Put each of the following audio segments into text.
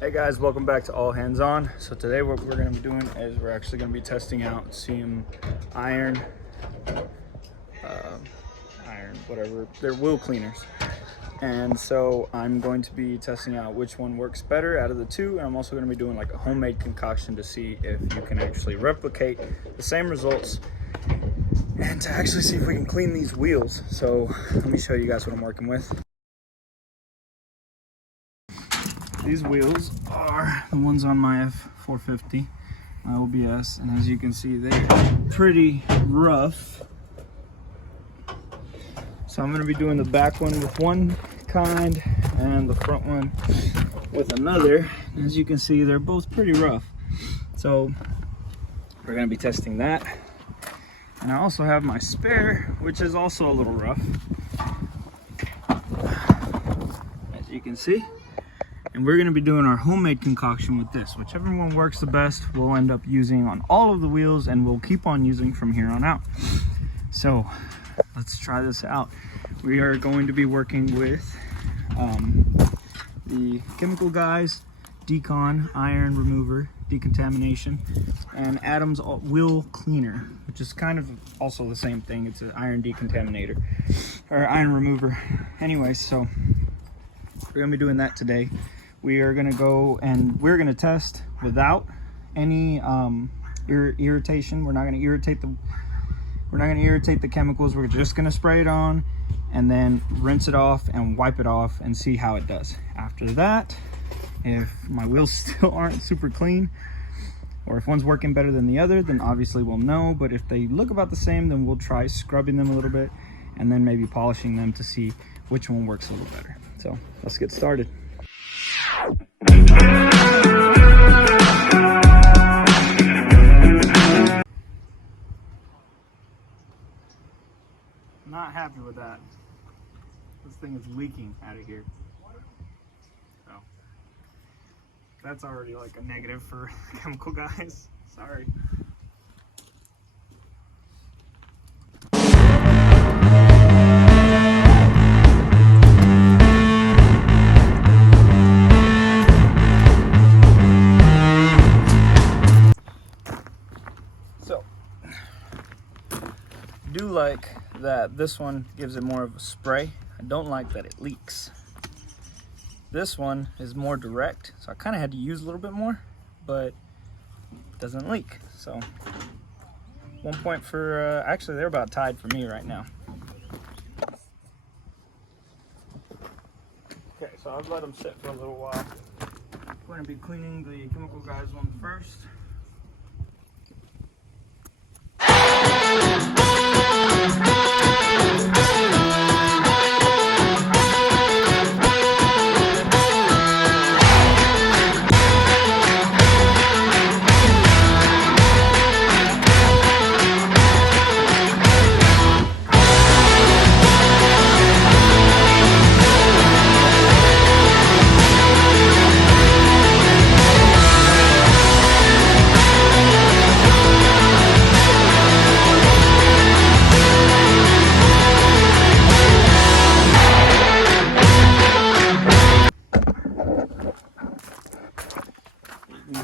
Hey guys, welcome back to All Hands On. So today what we're going to be doing is we're actually going to be testing out some iron, whatever, they're wheel cleaners. And so I'm going to be testing out which one works better out of the two. And I'm also going to be doing like a homemade concoction to see if you can actually replicate the same results and to actually see if we can clean these wheels. So let me show you guys what I'm working with. These wheels are the ones on my F450 OBS, and as you can see, they're pretty rough. So I'm going to be doing the back one with one kind and the front one with another. And as you can see, they're both pretty rough. So we're going to be testing that. And I also have my spare, which is also a little rough, as you can see. And we're going to be doing our homemade concoction with this. Whichever one works the best, we'll end up using on all of the wheels, and we'll keep on using from here on out. So let's try this out. We are going to be working with the Chemical Guys Decon Iron Remover Decontamination and Adams Wheel Cleaner, which is kind of also the same thing. It's an iron decontaminator or iron remover. Anyway, so we're going to be doing that today. We are going to go and we're going to test without any irritation. We're not going to irritate the chemicals. We're just going to spray it on and then rinse it off and wipe it off and see how it does. After that, if my wheels still aren't super clean, or if one's working better than the other, then obviously we'll know. But if they look about the same, then we'll try scrubbing them a little bit and then maybe polishing them to see which one works a little better. So let's get started. Not happy with that. This thing is leaking out of here. So that's already like a negative for Chemical Guys. Sorry. Do like that this one gives it more of a spray. I don't like that it leaks. This one is more direct, so I kind of had to use a little bit more, but it doesn't leak. So 1 point for actually they're about tied for me right now. Okay, so I've let them sit for a little while. We're going to be cleaning the Chemical Guys one first.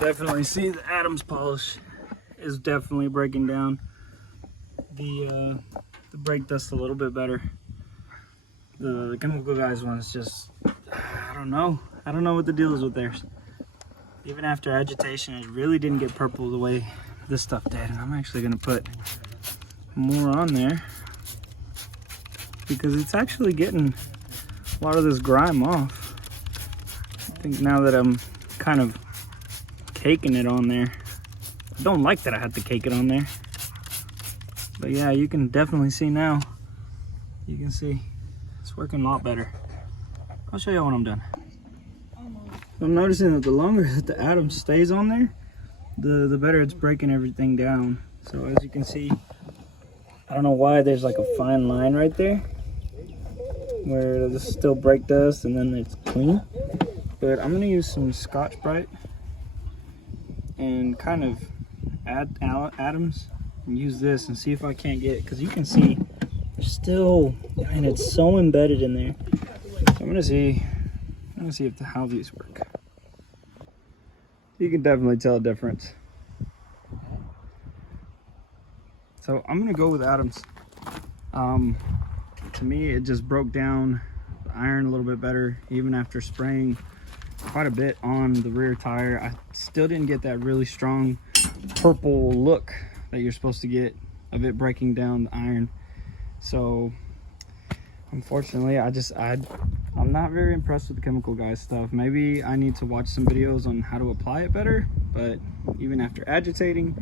Definitely see the Adams polish is definitely breaking down the brake dust a little bit better. The Chemical Guys one is just, I don't know what the deal is with theirs. Even after agitation, it really didn't get purple the way this stuff did. And I'm actually gonna put more on there because it's actually getting a lot of this grime off. I think now that I'm kind of caking it on there. I don't like that I had to cake it on there. But yeah, you can definitely see now. You can see it's working a lot better. I'll show you when I'm done. I'm noticing that the longer that the Adams stays on there, the better it's breaking everything down. So as you can see, I don't know why there's like a fine line right there where this is still brake dust and then it's clean. But I'm gonna use some Scotch-Brite and kind of add Adams and use this and see if I can't get it, because you can see there's still, I mean, it's so embedded in there. So I'm gonna see how these work. You can definitely tell a difference. So I'm gonna go with Adams. To me, it just broke down the iron a little bit better, even after spraying quite a bit on the rear tire. I still didn't get that really strong purple look that you're supposed to get of it breaking down the iron. So unfortunately, I'm not very impressed with the Chemical Guys stuff. Maybe I need to watch some videos on how to apply it better, but even after agitating,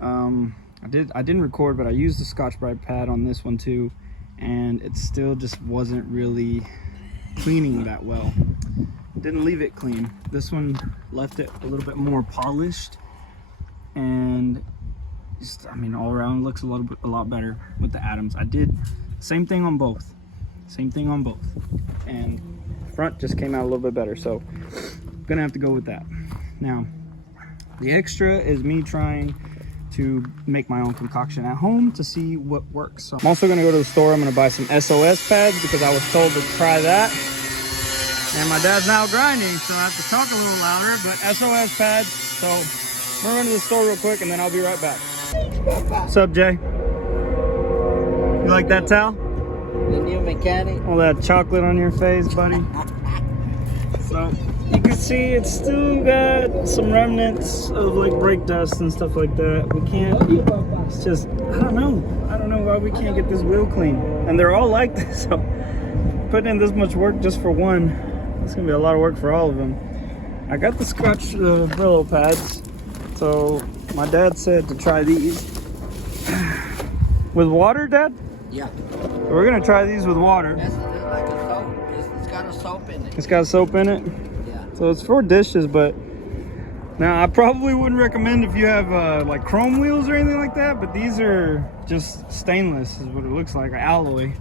I didn't record, but I used the Scotch-Brite pad on this one too, and it still just wasn't really cleaning that well. Didn't leave it clean. This one left it a little bit more polished, and just, I mean, all around looks a lot better with the Adams. I did same thing on both, and front just came out a little bit better, so I'm gonna have to go with that. Now the extra is me trying to make my own concoction at home to see what works. So I'm also gonna go to the store. I'm gonna buy some SOS pads because I was told to try that. And my dad's now grinding, so I have to talk a little louder, but SOS pads. So we're going to the store real quick and then I'll be right back. What's up, Jay? You like that towel? The new mechanic. All that chocolate on your face, buddy. So you can see it's still got some remnants of like brake dust and stuff like that. We can't, it's just, I don't know why we can't get this wheel clean. And they're all like this, so putting in this much work just for one, it's gonna be a lot of work for all of them. I got the Scotch Brillo pads, so my dad said to try these with water, Dad? Yeah. We're gonna try these with water. That's like a soap. It's got a soap in it. It's got soap in it? Yeah. So it's for dishes, but now I probably wouldn't recommend if you have like chrome wheels or anything like that, but these are just stainless is what it looks like, alloy.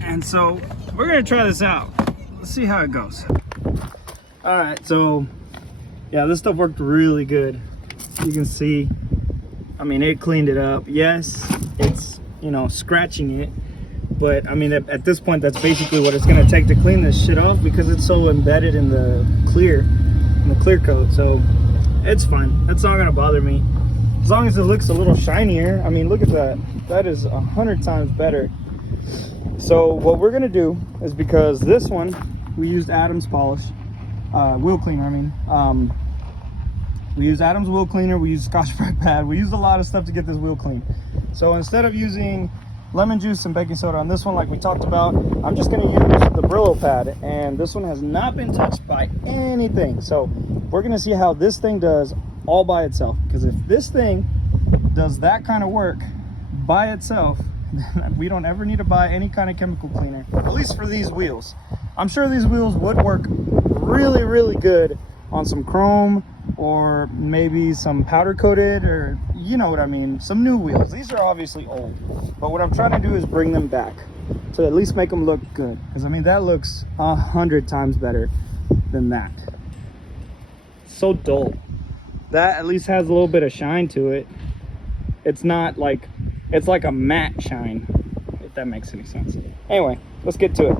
And so we're gonna try this out. Let's see how it goes. All right, so yeah, this stuff worked really good. You can see, I mean, it cleaned it up. Yes, it's, you know, scratching it, but I mean, at this point, that's basically what it's gonna take to clean this shit off because it's so embedded in the clear coat. So it's fine. That's not gonna bother me as long as it looks a little shinier. I mean, look at that. That is 100 times better. So what we're gonna do is, because this one we used Adams polish, wheel cleaner. I mean, we used Adams wheel cleaner. We used Scotch-Brite pad. We used a lot of stuff to get this wheel clean. So instead of using lemon juice and baking soda on this one, like we talked about, I'm just gonna use the Brillo pad, and this one has not been touched by anything. So we're gonna see how this thing does all by itself. Because if this thing does that kind of work by itself, we don't ever need to buy any kind of chemical cleaner, at least for these wheels. I'm sure these wheels would work really, really good on some chrome or maybe some powder coated, or you know what I mean, some new wheels. These are obviously old, but what I'm trying to do is bring them back to at least make them look good. Because I mean, that looks 100 times better than that. So dull. That at least has a little bit of shine to it. It's not like, it's like a matte shine, if that makes any sense. Anyway, let's get to it.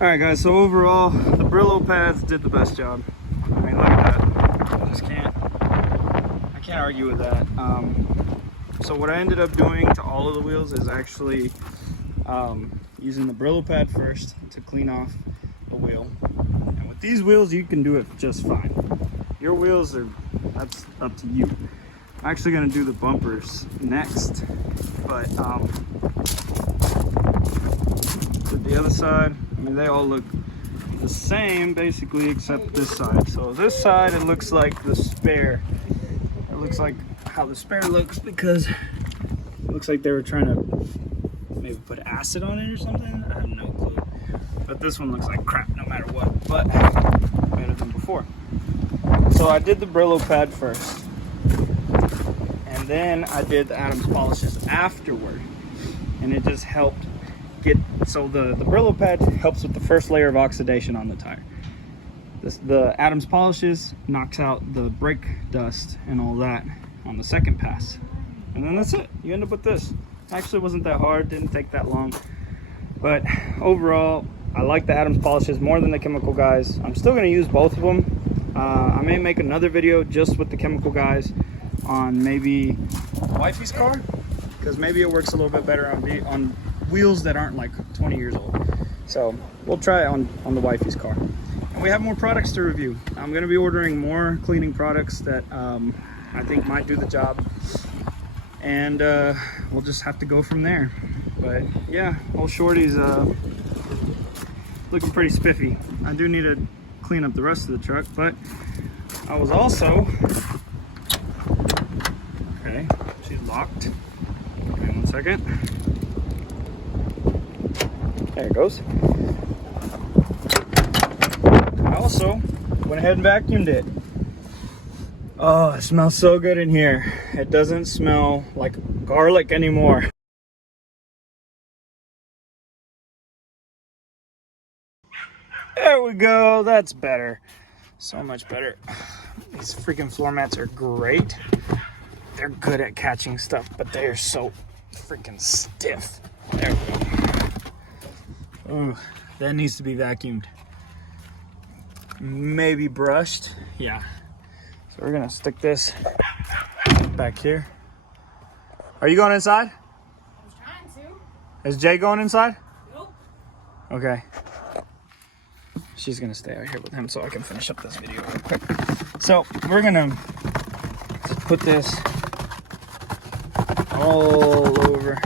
Alright guys, so overall, the Brillo pads did the best job. I mean, look at that. I can't argue with that. So what I ended up doing to all of the wheels is actually using the Brillo pad first to clean off the wheel. And with these wheels, you can do it just fine. Your wheels are, that's up to you. I'm actually gonna do the bumpers next, but to the other side, I mean, they all look the same basically, except this side. So this side, it looks like the spare. It looks like how the spare looks because it looks like they were trying to maybe put acid on it or something. I have no clue. But this one looks like crap no matter what, but better than before. So I did the Brillo pad first. And then I did the Adams polishes afterward, and it just helped get, so the Brillo pad helps with the first layer of oxidation on the tire. The Adams polishes knocks out the brake dust and all that on the second pass, and then that's it. You end up with this. Actually wasn't that hard, didn't take that long, but overall I like the Adams polishes more than the chemical guys. I'm still going to use both of them. I may make another video just with the chemical guys on maybe wifey's car, because maybe it works a little bit better on wheels that aren't like 20 years old. So we'll try it on the wifey's car. And we have more products to review. I'm going to be ordering more cleaning products that I think might do the job, and we'll just have to go from there. But yeah, old Shorty's looking pretty spiffy. I do need to clean up the rest of the truck, but I was also, okay, she's locked. Give me 1 second. There it goes. I also went ahead and vacuumed it. Oh, it smells so good in here. It doesn't smell like garlic anymore. There we go, that's better. So much better. These freaking floor mats are great. They're good at catching stuff, but they are so freaking stiff. There we go. Ooh, that needs to be vacuumed. Maybe brushed. Yeah. So we're gonna stick this back here. Are you going inside? I was trying to. Is Jay going inside? Nope. Okay. She's gonna stay out here with him so I can finish up this video real quick. So we're gonna just put this all over.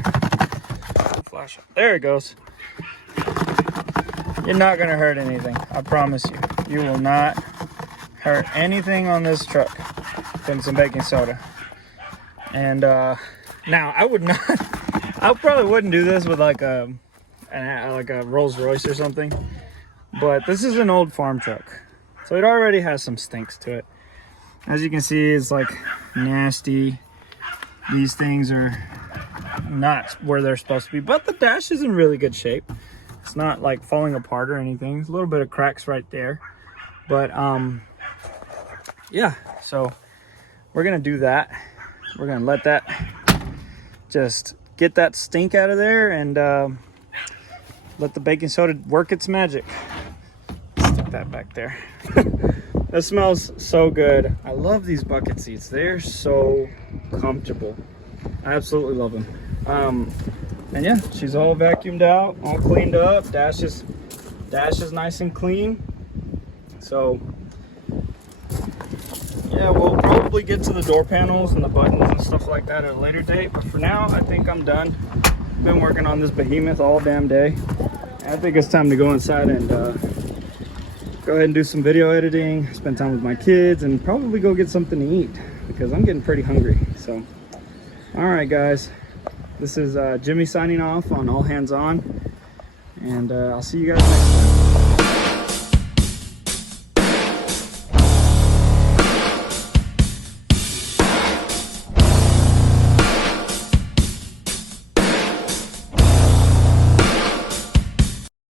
Flash. There it goes. You're not gonna hurt anything. I promise you. You will not hurt anything on this truck than some baking soda. And now I would not. I probably wouldn't do this with like a Rolls Royce or something. But this is an old farm truck, so it already has some stinks to it. As you can see, it's like nasty. These things are not where they're supposed to be, but the dash is in really good shape. It's not like falling apart or anything. There's a little bit of cracks right there, but yeah, so we're gonna do that. We're gonna let that just get that stink out of there, and let the baking soda work its magic. Stick that back there. That smells so good. I love these bucket seats. They're so comfortable. I absolutely love them. And yeah, she's all vacuumed out, all cleaned up. Dash is nice and clean. So yeah, we'll probably get to the door panels and the buttons and stuff like that at a later date. But for now, I think I'm done. Been working on this behemoth all damn day. I think it's time to go inside and go ahead and do some video editing, spend time with my kids, and probably go get something to eat because I'm getting pretty hungry. So, all right, guys, this is Jimmy signing off on All Hands On, and I'll see you guys next time.